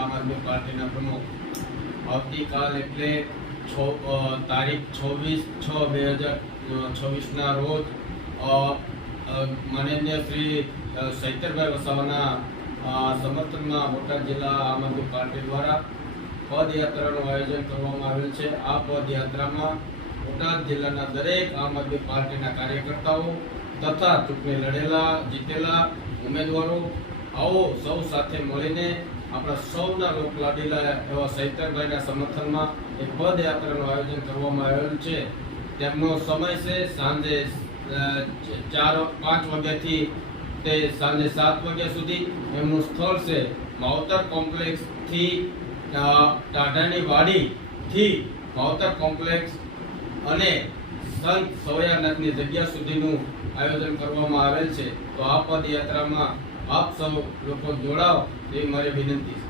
આમ આદમી પાર્ટીના પ્રમુખ આવતીકાલ એટલે તારીખ 26/6/2026ના રોજ માનનીય શ્રી ચૈતરભાઈ વસાવાના સમર્થનમાં બોટાદ જિલ્લા આમ આદમી પાર્ટી દ્વારા પદયાત્રાનું આયોજન કરવામાં આવેલ છે. આ પદયાત્રામાં બોટાદ જિલ્લાના દરેક આમ આદમી પાર્ટીના કાર્યકર્તાઓ તથા ચૂંટણી લડેલા જીતેલા ઉમેદવારો આવો સૌ સાથે મળીને આપણા સૌના લોકલાડીલા એવા ચૈતરભાઈના સમર્થનમાં એક પદયાત્રાનું આયોજન કરવામાં આવેલું છે. તેમનો સમય છે સાંજે 4-5 વાગ્યાથી તે સાંજે 7 વાગ્યા સુધી. એમનું સ્થળ છે માવતર કોમ્પ્લેક્સથી ટાઢાની વાડીથી માવતર કોમ્પ્લેક્સ અને સંત સવયાનાથની જગ્યા સુધીનું આયોજન કરવામાં આવેલ છે. તો આ પદયાત્રામાં આપ સૌ લોકો જોડાવ એવી મારી વિનંતી છે.